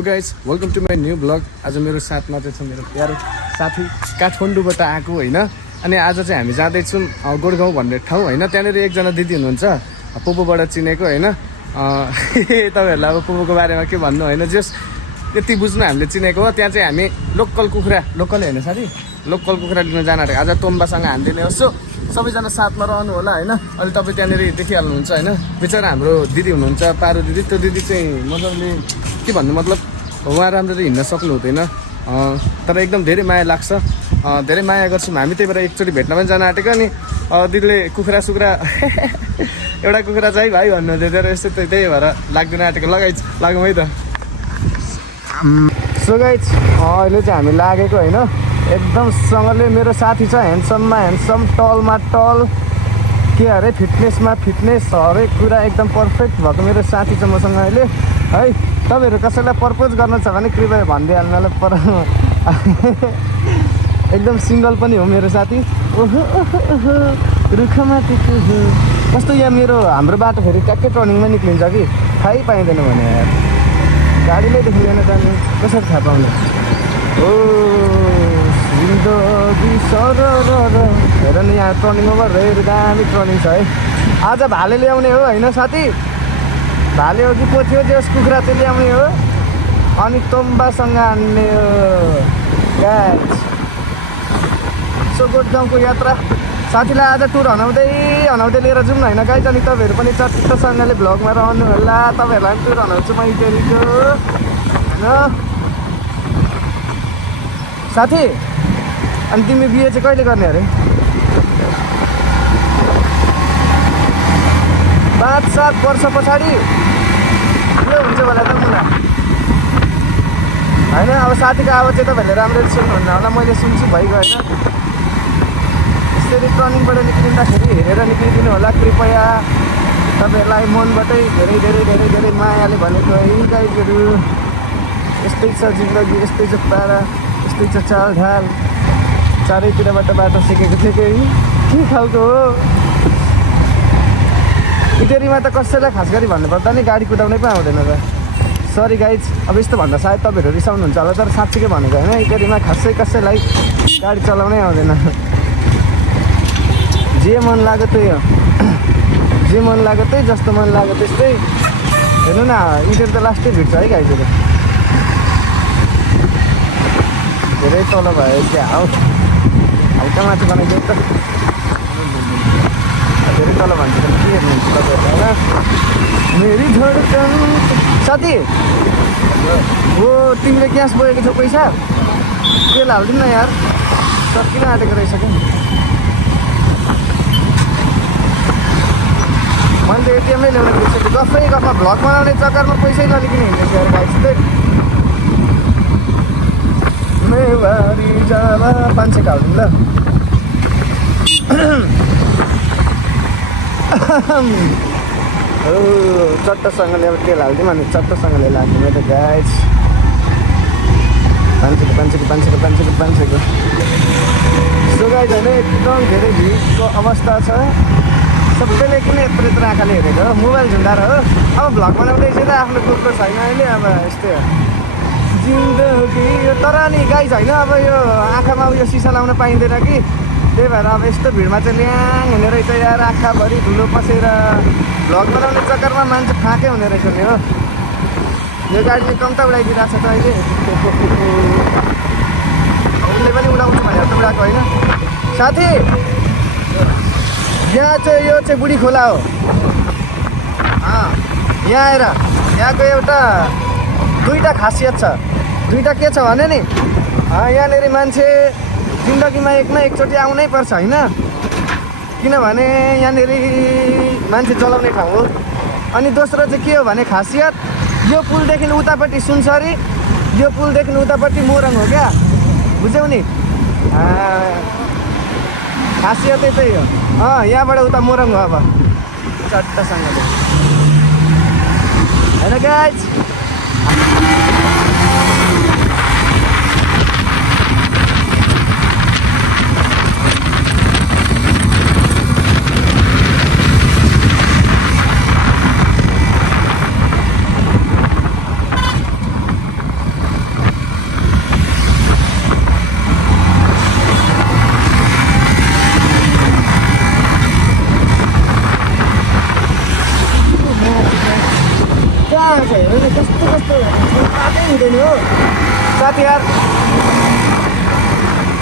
Hello guys welcome to my new blog. आज मेरो साथमा चाहिँ छ मेरो प्यारो साथी काठमाडौँबाट आएको होइन। अनि आज चाहिँ हामी जाँदैछौँ गोडगाउँ भन्ने ठाउँ होइन। त्यहाँनिर एकजना दिदी हुनुहुन्छ पोपोबाट चिनेको होइन। तपाईँहरूलाई अब पोपोको बारेमा के भन्नु होइन, जस यति बुझ्नु हामीले चिनेको हो। त्यहाँ चाहिँ हामी लोकल कुखुरा, लोकल होइन साथी, लोकल कुखुरा लिन जान आँटेको। आज तोम्बासँग हान्दिने हो। सो सबैजना साथमा रहनु होला होइन। अहिले तपाईँ त्यहाँनिर देखिहाल्नुहुन्छ होइन। बिचरा हाम्रो दिदी हुनुहुन्छ पारो दिदी। त्यो दिदी चाहिँ मजाले के भन्नु, मतलब उहाँ राम्ररी हिँड्न सक्नु हुँदैन, तर एकदम धेरै माया लाग्छ, धेरै माया गर्छौँ हामी। त्यही भएर एकचोटि भेट्न पनि जान आँटेको। अनि दिदीले कुखुरा सुखुरा एउटा कुखुरा चाहिँ भाइ भन्नुहुँदै थियो र यस्तो त्यही भएर लाग्दैन आँटेको। लागौँ है त। सो गाइज अहिले चाहिँ हामी लागेको होइन। एकदम सँगले मेरो साथी छ, ह्यान्डसममा ह्यान्डसम, टलमा टल, के अरे फिटनेसमा फिटनेस, हरेक कुरा एकदम पर्फेक्ट भएको मेरो साथी छ मसँग अहिले है। तपाईँहरू कसैलाई प्रपोज गर्न छ भने कृपया भनिदिइहाल्नु पर एकदम सिङ्गल पनि हो मेरो साथी। रुखमाथि कस्तो यहाँ मेरो हाम्रो बाटो फेरि ट्याक्कै टर्निङमा निक्लिन्छ कि थाहै पाइँदैन भने यार, गाडीले देखिँदैन जाने, कसरी थाहा पाउने। ओ जिन्दगी सर हेर नि यहाँ टर्निङ ओभर हेर, दामी टर्निङ छ है। आज भाले ल्याउने हो होइन साथी, भाले हो कि पोथ्यो जस कुखुरा चाहिँ ल्याउने हो अनि तोम्बासँग हान्ने हो गाइस। सो गोडगाउँको यात्रा साथीलाई आज टुर हनाउँदै लिएर जाउँ न होइन गाइस। अनि तपाईँहरू पनि चट्टसँगले भ्लगमा रहनु होला। तपाईँहरूलाई पनि टुर हनाउँछु म इटेरीको होइन साथी। अनि तिमी बिहे चाहिँ कहिले गर्ने अरे? 5-7 वर्ष पछाडि के हुन्छ होला त मुला होइन। अब साथीको आवाज चाहिँ तपाईँहरूले राम्ररी सुन्नुहुन्न होला, मैले सुन्छु भइगयो होइन। यसरी टर्निङबाट निक्लिँदाखेरि हेरेर निक्लिदिनु होला कृपया। तपाईँहरूलाई मनबाटै धेरै धेरै धेरै धेरै मायाले भनेको है गाइजहरू। यस्तै छ जिन्दगी, यस्तै छ पारा, यस्तै छ चालढाल, चारैतिरबाट बाटो सिकेको थिएँ के खालको हो। इटेरीमा त कसैलाई खास गरी भन्नुपर्दा नि गाडी कुदाउनै पनि आउँदैन त। सरी गाइज, अब यस्तो भन्दा सायद तपाईँहरू रिसाउनुहुन्छ होला, तर साँच्चीकै भनेको होइन। इटेरीमा खासै कसैलाई गाडी चलाउनै आउँदैन। जे मन लाग्यो त्यही हो, जे मन लाग्यो त्यही, जस्तो मन लाग्यो त्यस्तै। हेर्नु न इटेरी त लास्टै भिड्छ है गाइजहरू। धेरै तल भयो क्या हौ, हल्का माथि बनाइदियो त। धेरै तल भन्छ त के हेर्नुहुन्छ तपाईँहरू होइन। मेरी धडकन साथी हो, तिमीले ग्यास बोकेको छौ पैसा तेल हालिदिनु न यार, सकिन आँटेको रहेछ क्या। मैले त एटिएममै ल्याउनु बिर्सेँ। गफमा भ्लग बनाउने चक्करमा पैसै नलिकन हिँड्दैछु यार गाइस। मेवारी जामा 500 हालिदिउँ ल। चट्टसँगले अब तेल हालिदिउँ अनि चट्टसँगले लाग्दिउँ है त गाइस। 500 सो गाइस होइन, एकदम धेरै भिडको अवस्था छ। सबैले किन यत्रो आँखाले हेरेको हो, मोबाइल झुन्डाएर हो। अब भ्लग बनाउँदैछ त आफ्नो कुकुर छैन अहिले, अब यस्तै हो जिन्दगी। तर नि गाइस होइन, अब यो आँखामा उयो सिसा लाउन पाइँदैन कि, त्यही भएर अब यस्तो भिडमा चाहिँ ल्याङ हुने रहेछ यार। आँखाभरि धुलो पसेर भ्लग बनाउने चक्करमा मान्छे फाँकै हुने रहेछ नि हो। यो गाडीले कम त उडाइदिइरहेको छ त अहिले। उसले पनि उडाउँछु भनेर त उडाएको होइन साथी। यहाँ चाहिँ यो चाहिँ बुढी खोला हो। यहाँ आएर यहाँको एउटा दुईवटा खासियत छ। दुईवटा के छ भने नि, यहाँनिर मान्छे जिन्दगीमा एक न एकचोटि आउनै पर्छ होइन। किनभने यहाँनिर मान्छे चलाउने ठाउँ हो। अनि दोस्रो चाहिँ के हो भने खासियत, यो पुलदेखि उतापट्टि सुनसरी, यो पुलदेखि उतापट्टि मोरङ हो क्या, बुझ्यौ नि। खासियतै त्यही हो। यहाँबाट उता मोरङ हो अब चट्टसँगले होइन गाइज।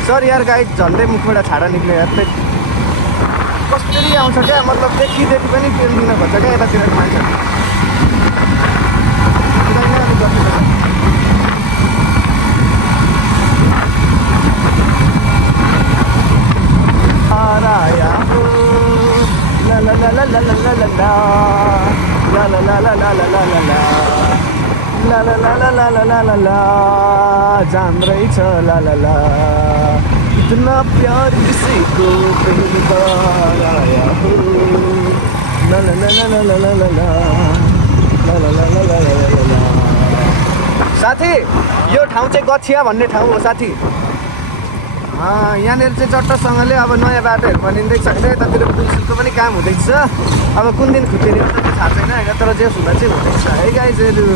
सर यार गाइड झन्डै मुखबाट छाडा निक्ल्यो यार त्यही कसरी आउँछ क्या मतलब देखि पनि तेल दिन खोज्छ क्या यतातिरको मान्छे जाम रहेछ ला ला ला इतना प्यार किसी को कहीं बार आया हो ला ला ला ला ला ला ला ला ला ला ला ला ला ला। साथी यो ठाउँ चाहिँ गछिया भन्ने ठाउँ हो साथी। यहाँनिर चाहिँ चट्टसँगले अब नयाँ बाटोहरू बनिँदैछ होइन यतातिर पुलसिलको पनि काम हुँदैछ। अब कुन दिन खुट्टेरी हुन्छ त्यो थाहा छैन होइन तर जे हुँदा चाहिँ हुँदैछ है गाइजहरू।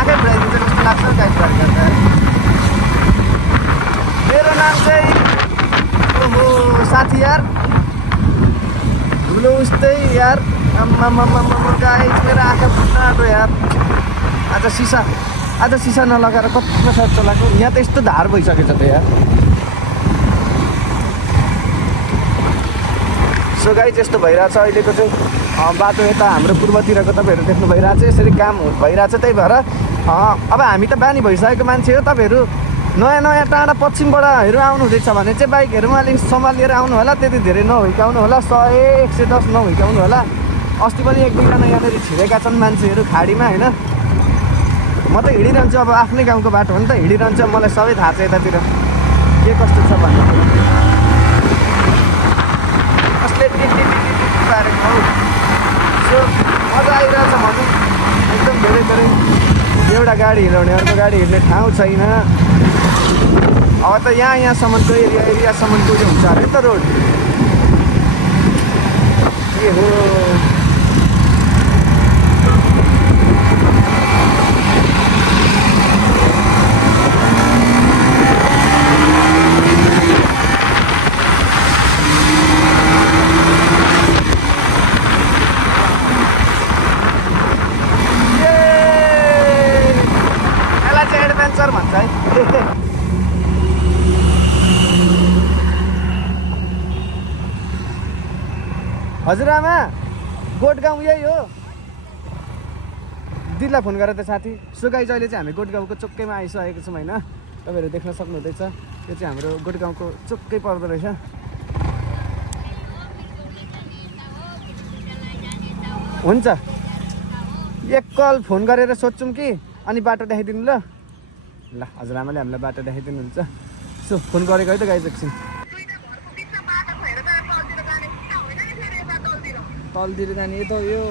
आँखै बुढाइदिन्छ कस्तो लाग्छ गाइड गर्दा। मेरो नाम चाहिँ ओहो साथी यार धुलो उस्तै यार गाइड मेरो आँखा फुट्न आँटो यार। आज सिसा नलगाएर कत्रो साथ चलाएको यहाँ त यस्तो धार भइसकेछ त यार। सो गाइड यस्तो भइरहेछ अहिलेको चाहिँ बाटो यता हाम्रो पूर्वतिरको तपाईँहरू देख्नु भइरहेछ यसरी काम भइरहेछ। त्यही भएर अब हामी त बानी भइसकेको मान्छे हो। तपाईँहरू नयाँ टाढा पश्चिमबाटहरू आउनु हुँदैछ भने चाहिँ बाइकहरूमा अलिक सम्हालेर आउनु होला। त्यति धेरै नहुर्काउनु होला 100 110 नहुर्काउनु होला। अस्ति पनि 1-2जना यहाँनिर छिरेका छन् मान्छेहरू खाडीमा होइन। म त हिँडिरहन्छु अब आफ्नै गाउँको बाटो हो नि त हिँडिरहन्छु। मलाई सबै थाहा छ यतातिर के कस्तो छ भन्ने कसले पारेको हौ। सो मजा आइरहेछ भनौँ एकदम धेरै एउटा गाडी हिँडाउने अर्को गाडी हिँड्ने ठाउँ छैन। अब त यहाँसम्मको एरियासम्मको उयो हुन्छ अरे त रोड के हो। भन्छ है हजुरआमा गोठगाउँ यही हो दिदीलाई फोन गरेर त साथी। सो गाइज अहिले चाहिँ हामी गोठगाउँको चोक्कैमा आइसकेको छौँ होइन। तपाईँहरू देख्न सक्नुहुँदैछ यो चाहिँ हाम्रो गोठगाउँको चोक्कै पर्दो रहेछ। हुन्छ एक कल फोन गरेर सोध्छौँ कि अनि बाटो देखाइदिनु ल। ल हजुरआमाले हामीलाई बाटो देखाइदिनुहुन्छ। सो फोन गरेको है त गाइज एकछिन। तलतिर जाने त यो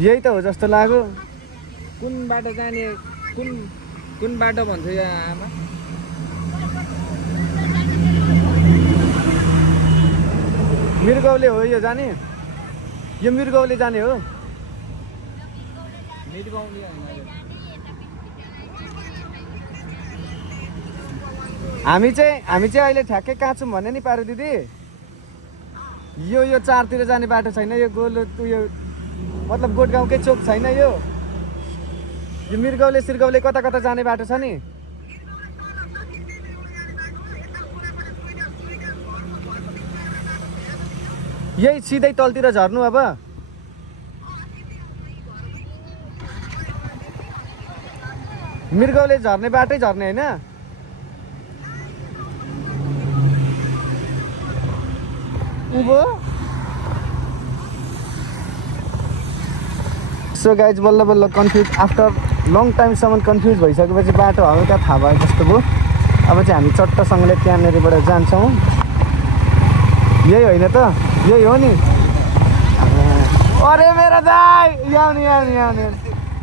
यही त हो जस्तो लाग्यो। कुन बाटो जाने कुन बाटो भन्छ यो आमा। मृगौले हो यो जाने यो मृगौले जाने हो। हामी चाहिँ अहिले ठ्याक्कै कहाँ छौँ भने नि पारो दिदी यो चारतिर जाने बाटो छैन। यो गोलो उयो मतलब गोठगाउँकै चोक छैन। यो मृगौले सिर्गौले कता कता जाने बाटो छ नि। यही सिधै तलतिर झर्नु अब। मृगौले झर्ने बाटै झर्ने होइन। उँभो सो गाइज बल्ल बल्ल कन्फ्युज आफ्टर लङ टाइमसम्म कन्फ्युज भइसकेपछि बाटो हल्का थाहा भयो जस्तो भयो। अब चाहिँ हामी चट्टसँगले त्यहाँनिरबाट जान्छौँ। यही होइन त? यही हो नि। अरे मेरो दाइ आउने आउने आउने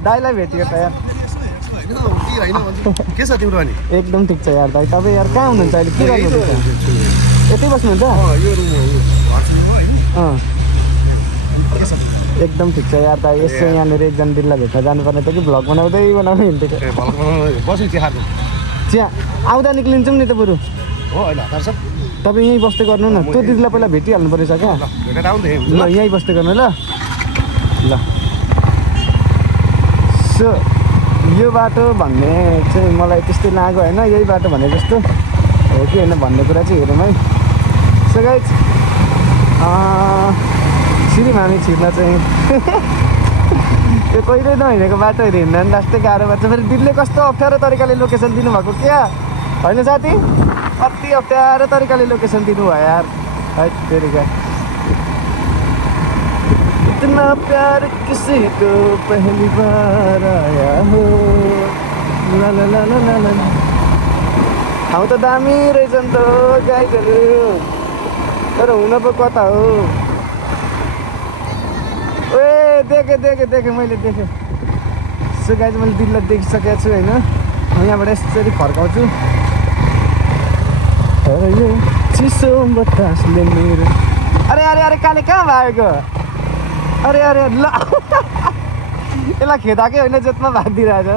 दाइलाई भेटियो त यार। के छ तिम्रो अनि? एकदम ठिक छ यार दाइ। तपाईँ यार कहाँ हुनुहुन्छ अहिले? के गर्नुहुन्छ? यतै बस्नुहुन्छ? यो रुम हो अँ एकदम ठिक छ यार दाइ। यसो यहाँनिर एकजना दिदीलाई भेट्न जानुपर्ने थियो कि भ्लग बनाउँदै हिँडेको। बस्नु चिया खाएको चिया आउँदा निक्लिन्छौँ नि त बरु। हो होइन हतार सब तपाईँ यहीँ बस्दै गर्नु न। त्यो दिदीलाई पहिला भेटिहाल्नु परेछ क्या। भेटेर आउँदै ल यहीँ बस्दै गर्नु ल। ल सो यो बाटो भन्ने चाहिँ मलाई त्यस्तै लाग्यो होइन। यही बाटो भने जस्तो हो कि होइन भन्ने कुरा चाहिँ हेरौँ है। सो गाइज श्रीमामी छिर्न चाहिँ त्यो कहिल्यै नहिँडेको बाटोहरू हिँड्दा पनि लास्टै गाह्रो पर्छ। फेरि दिदीले कस्तो अप्ठ्यारो तरिकाले लोकेसन दिनुभएको क्या होइन साथी? कति अप्ठ्यारो तरिकाले लोकेसन दिनुभयो यार। है तेरिका इतना प्यार किसी को पहली बार आया हो। ला ला ला ला ला ला। ठाउँ त दामी रहेछ नि त गाइजहरू, तर हुन पो कता हो? ए देखेँ देखेँ देखेँ मैले देखेँ। सो गाइज मैले दिदीलाई देखिसकेको छु होइन। म यहाँबाट यसरी फर्काउँछु। तर यो चिसो बतासले मेरो अरे अरे अरे काले कहाँ भएको? अरे अरे ल यसलाई खेदाकै होइन जोतमा भाग दिइरहेछ।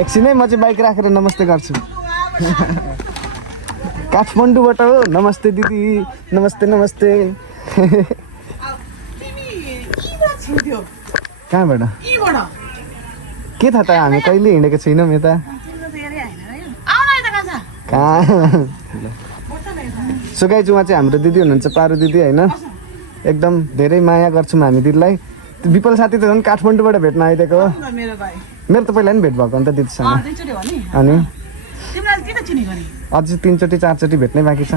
एकछिनै म चाहिँ बाइक राखेर नमस्ते गर्छु। काठमाडौँबाट हो। नमस्ते दिदी। नमस्ते नमस्ते। कहाँबाट? के थाहा त हामी कहिले हिँडेको छैनौँ यता। कहाँ सुगाइजु उहाँ चाहिँ हाम्रो दिदी हुनुहुन्छ पारु दिदी होइन। एकदम धेरै माया गर्छौँ हामी दिदीलाई। विपल साथी त झन् काठमाडौँबाट भेट्न आइदिएको हो। मेरो त पहिला नि भेट भएको अन्त दिदीसँग। अनि अझै 3 चोटि 4 चोटि भेट्नै बाँकी छ।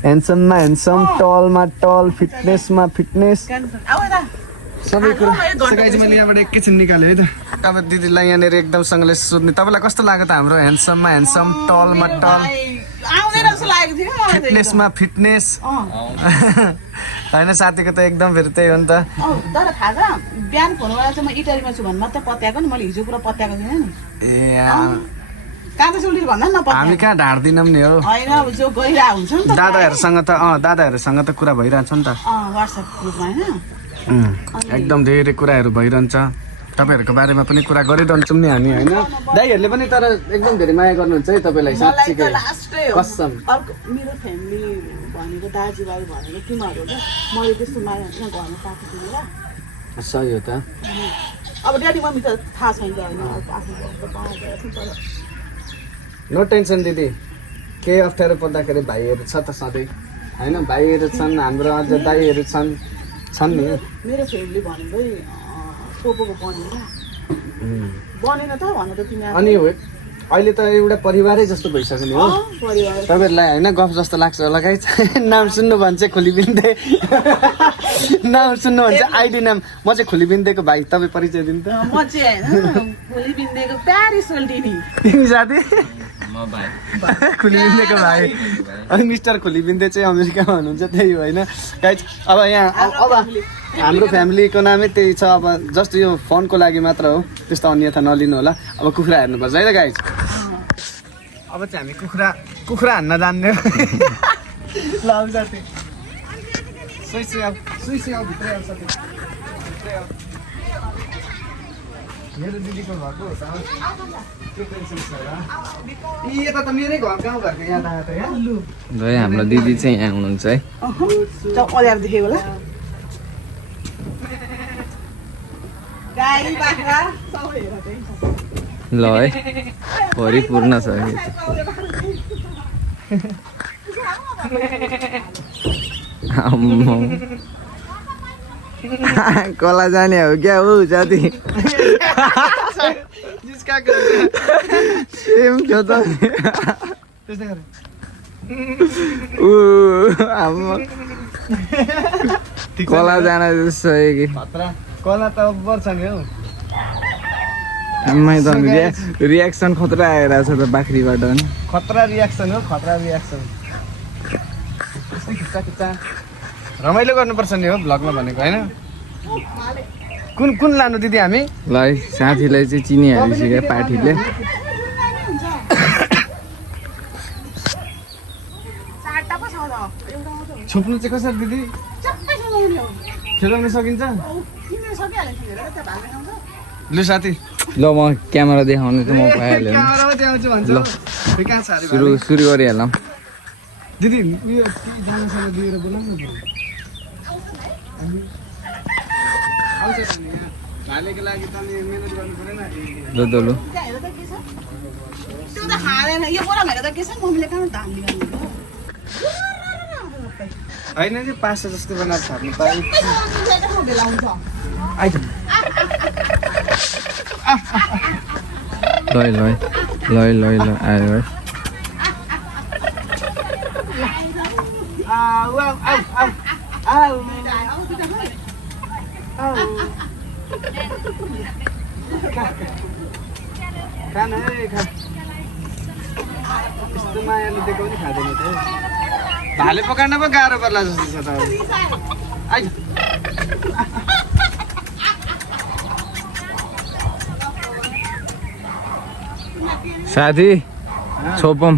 ह्यान्डसममा ह्यान्डसम, टलमा टल, फिटनेसमा फिटनेस, सबै कुरो। मैले यहाँबाट एकैछिन निकालेँ है त। अब दिदीलाई यहाँनिर एकदमसँगले सोध्ने तपाईँलाई कस्तो लाग्यो त हाम्रो ह्यान्डसममा ह्यान्डसम, टलमा टल, फिटनेसमा फिटनेस होइन? साथीको त एकदम फेरि त्यही हो नि त। तर थाहा छ बिहान फोन गरेर चाहिँ म इटरीमा छु भन्नु मात्रै पत्याएको नि। मैले हिजो पुरा पत्याएको थिइनँ नि। ए कहाँ कसैले भन्दा नि हामी कहाँ ढाड्दिनौँ नि हो। होइन अब जो गइरहेको हुन्छ नि त दादाहरूसँग त दादाहरूसँग त कुरा भइरहेछ नि त। वाट्सएप ग्रुपमा होइन। एकदम धेरै कुराहरू भइरहन्छ। तपाईँहरूको बारेमा पनि कुरा गरिरहन्छौँ नि हामी होइन। दाइहरूले पनि तर एकदम धेरै माया गर्नुहुन्छ है तपाईँलाई साँच्चीकै कसम। अर्को मेरो फ्यामिली भनेको दाजुभाइ भनेको तिमीहरू क्या। मैले त्यस्तो माया होइन घरमा पाएको तिमीलाई। सही हो त। अब ड्याडी मम्मी त थाहा छैन होइन। आफू नो टेन्सन दिदी। केही अप्ठ्यारो पर्दाखेरि भाइहरू छ त सधैँ होइन। भाइहरू छन् हाम्रो, अझ दाइहरू छन् नि। मेरो फ्यामिली भनेकै पोपोको बनेन बनेन त भन त तिमी। अनि अहिले त एउटा परिवारै जस्तो भइसक्यो नि हो तपाईँहरूलाई होइन। गफ जस्तो लाग्छ होला गाइस। नाम सुन्नु भन्छ खोलिबिन्दे। नाम सुन्नु भन्छ आइडी नाम। म चाहिँ खोलिबिन्देको भाइ। तपाईँ परिचय दिनु त। म चाहिँ होइन खोलिबिन्देको प्यारी सोल्टिनी। तिमी साथी? खोलिबिन्देको भाइ। अनि मिस्टर खोलिबिन्दे चाहिँ अमेरिकामा हुनुहुन्छ त्यही होइन गाइस। अब यहाँ अब हाम्रो फ्यामिलीको नामै त्यही छ। अब जस्ट यो फोनको लागि मात्र हो, त्यस्तो अन्यथा नलिनु होला। अब कुखुरा हेर्नुपर्छ है त गाइस। अब चाहिँ हामी कुखुरा हान्न जान्ने। ल साथी भित्रै आउँछ साथी। मेरो दिदीको भएको हो त। यता त मेरै गाउँघरको यहाँ त यहाँ हाम्रो दिदी चाहिँ यहाँ हुनुहुन्छ है। अँध्यारो देखेको होला। गाई बाख्रा सबै हेर त्यही छ। ल है परिपूर्ण छ। कला जाने हो क्या हो साथी? सेम थियो त। कला जान जस्तो कि खतरा कला त पर्छ नि हौ आम्मै त रियाक्सन खतरा आइरहेछ त बाख्रीबाट नि खतरा रियाक्सन हो खतरा रियाक्सन यस्तै खिच्चा खिच्चा रमाइलो गर्नुपर्छ नि हो भ्लगमा भनेको होइन कुन कुन लानु दिदी हामी ल है साथीलाई चाहिँ चिनिहालिसक्यो पाठीले छोप्नु चाहिँ कसरी दिदी खेलाउन सकिन्छ लु साथी ल म क्यामेरा देखाउनु चाहिँ म पाइहाल्यो क्यामेरामा देखाउँछु भन्छ ल। खोइ कहाँ छ अरे सुरु गरिहालौँ दिदी उयो जानासँग दिएर बोलाउनु न आउँछ त नि यहाँ भालेको लागि त नि मेहनत गर्नु परेन ल ल लु त्यो त हालेन यो बोरा भनेको त के छ मम्मीले कहाँ धान निकाल्नु होइन कि पास्ता जस्तो बनाएर छाड्नु त बेला हुन्छ आइज ल आयो है खान है खा यस्तो मायाले दिएको पनि खाँदैन त भाले पकाउन पो गाह्रो पर्ला जस्तो छ त आइज साथी छोपम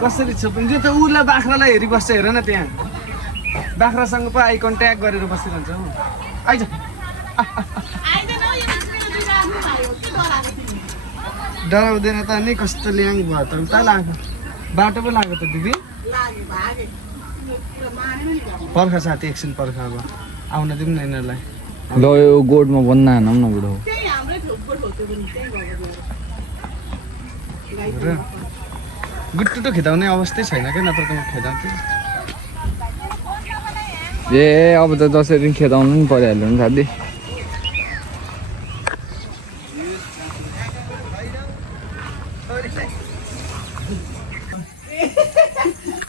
कसरी छोप्नु त्यो त उसलाई बाख्रालाई हेरिबस्छ हेर न त्यहाँ बाख्रासँग पो आई कन्ट्याक्ट गरेर बसिरहन्छ हौ आइज डराउँदैन त नि कस्तो ल्याङ भयो त उता लाग्यो बाटो पो लाग्यो त दिदी पर्ख साथी एकछिन पर्ख अब आउन दिउँ न यिनीहरूलाई ल यो गोडमा बन्न हानौँ न बुढो गुट्टुटो खेदाउने अवस्थै छैन क्या नत्र त म खेदाउँथेँ ए अब त जसरी खेदाउनु नि परिहाल्यो नि साथी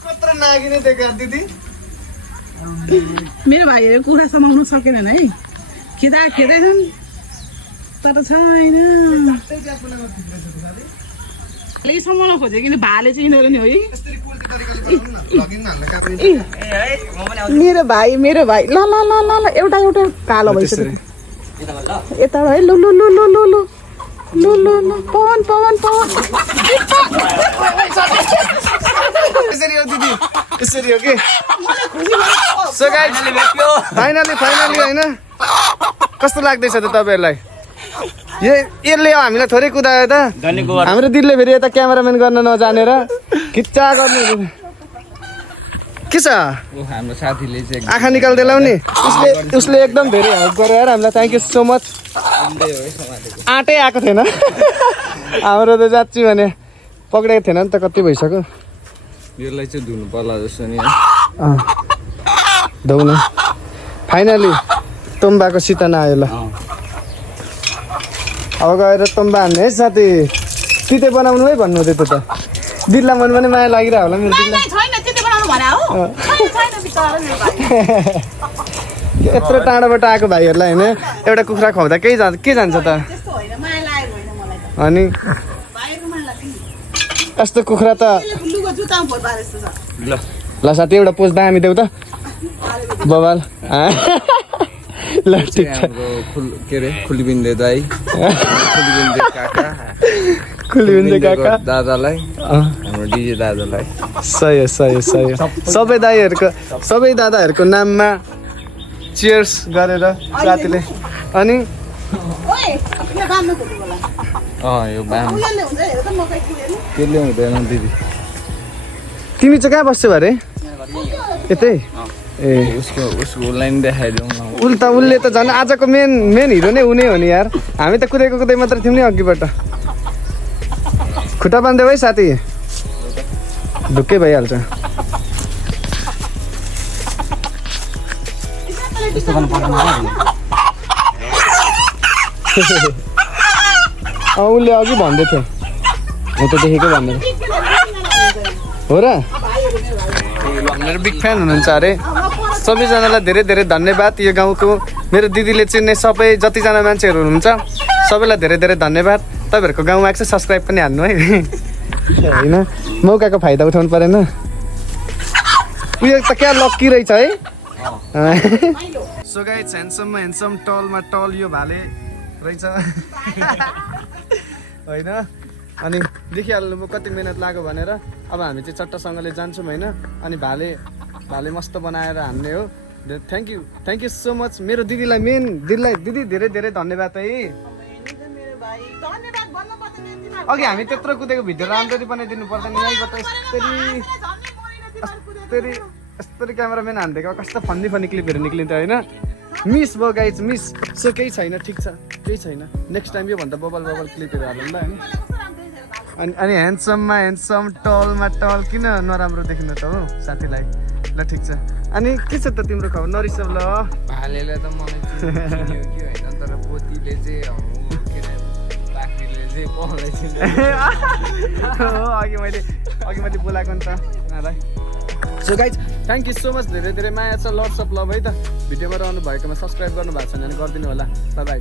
कत्रो नागिने देखा दिदी मेरो भाइहरू कुखुरा समाउन सकेनन् है खेदैछन् तर छैन समाउन खोजे किन भाले चाहिँ यिनीहरू नि है मेरो भाइ ल ल ल ल ल एउटा कालो भइसक्यो यता है लु लु लु लु लु लु लु लु लु पवन पवन पवन यसरी हो दिदी यसरी हो कि सो गाइस फाइनली हैन कस्तो लाग्दैछ त तपाईहरुलाई यसले हामीलाई थोरै कुदायो त हाम्रो दिदीले फेरि यता क्यामेराम्यान गर्न नजानेर खिच्चा गर्नु के छ हाम्रो साथीले चाहिँ आँखा निकाल्दै लाउने उसले एकदम धेरै हेल्प गर्यो यार हामीलाई थ्याङ्क यू सो मच आँटै आएको थिएन हाम्रो त जान्छु भने पक्रेको थिएन नि त कति भइसक्यो यसलाई चाहिँ धुनु पर्ला जस्तो नि धौ न फाइनली तुम्बाको सितन आयो ल अब गएर तुम्बा हान्ने है साथी तिते बनाउनु है भन्नु हुँदै त दिदीलाई मन पनि माया लागिरह होला मेरो दिदीलाई यत्रो टाढोबाट आएको भाइहरूलाई होइन एउटा कुखुरा खुवाउँदा के जान्छ त अनि यस्तो कुखुरा त ल साथी एउटा पोज दामी देऊ त बबाल ल ठिक छ के अरे खुलिबिन्दे दाई खुलिबिन्दे काका दादालाई हाम्रो डिजे दादालाई सही हो सबै दाइहरूको सबै दादाहरूको नाममा चियर्स गरेर साथीले अनि यो बाम त्यसले हुँदैन दिदी तिमी चाहिँ कहाँ बस्छौ अरे यतै ए उसको लाइन देखाइदेऊ न उसले त झन् आजको मेन हिरो नै उनी हो नि यार हामी त कुदै मात्र थियौँ नि अघिबाट खुट्टा बान्देऊ है साथी ढुक्कै भइहाल्छ उसले अघि भन्दै थियो म त देखेको भन्दै हो र मेरो बिग फ्यान हुनुहुन्छ अरे सबैजनालाई धेरै धेरै धन्यवाद यो गाउँको मेरो दिदीले चिन्ने सबै जतिजना मान्छेहरू हुनुहुन्छ सबैलाई धेरै धेरै धन्यवाद तपाईँहरूको गाउँमा आएको चाहिँ सब्सक्राइब पनि हान्नु है होइन मौकाको फाइदा उठाउनु परेन उयो त क्या लक्की रहेछ है सो गाइस ह्यान्डसम टलमा टल यो भाले रहेछ होइन अनि देखिहाल्नु म कति मिहिनेत लाग्यो भनेर अब हामी चाहिँ चट्टसँगले जान्छौँ होइन अनि भाले मस्त बनाएर हान्ने हो थ्याङ्क यू सो मच मेरो दिदीलाई दिदी धेरै धेरै धन्यवाद है अघि हामी त्यत्रो कुदेको भिडियो राम्ररी बनाइदिनु पर्दैन यहीँबाट यस्तरी क्यामेराम्यान हानिदिएको कस्तो फन्नी क्लिपहरू निक्लिन्छ होइन मिस भयो गाइज मिस सो केही छैन ठिक छ केही छैन नेक्स्ट टाइम योभन्दा बबल क्लिपहरू हाल्नु ल होइन अनि ह्यान्डसम टलमा टल किन नराम्रो देखिनु त हो साथीलाई ल ठिक छ अनि के छ त तिम्रो खबर नरिस ल भालेले त मलाई चिन्यो कि होइन तर पोतीले चाहिँ अघि मैले बोलाएको नि त उनीहरूलाई so guys thank you so much धेरै धेरै माया छ लट्स अफ लभ है त भिडियोमा रहनु भएकोमा सब्सक्राइब गर्नु भएको छ भने गरिदिनु होला बाई